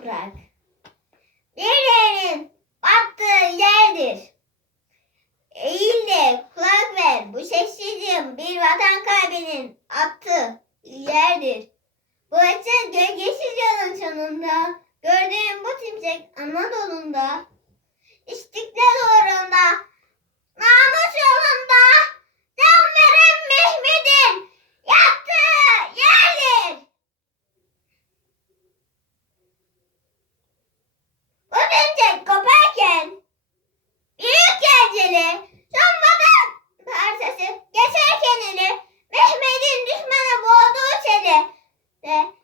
toprak. Birilerinin battığı yerdir. Eğil de kulak ver. Bu sessizliğim bir vatan kalbinin attığı yerdir. Bu açık gölgesiz yolun sonunda gördüğüm bu timsek Anadolu'nda İstiklal uğrunda Yeah.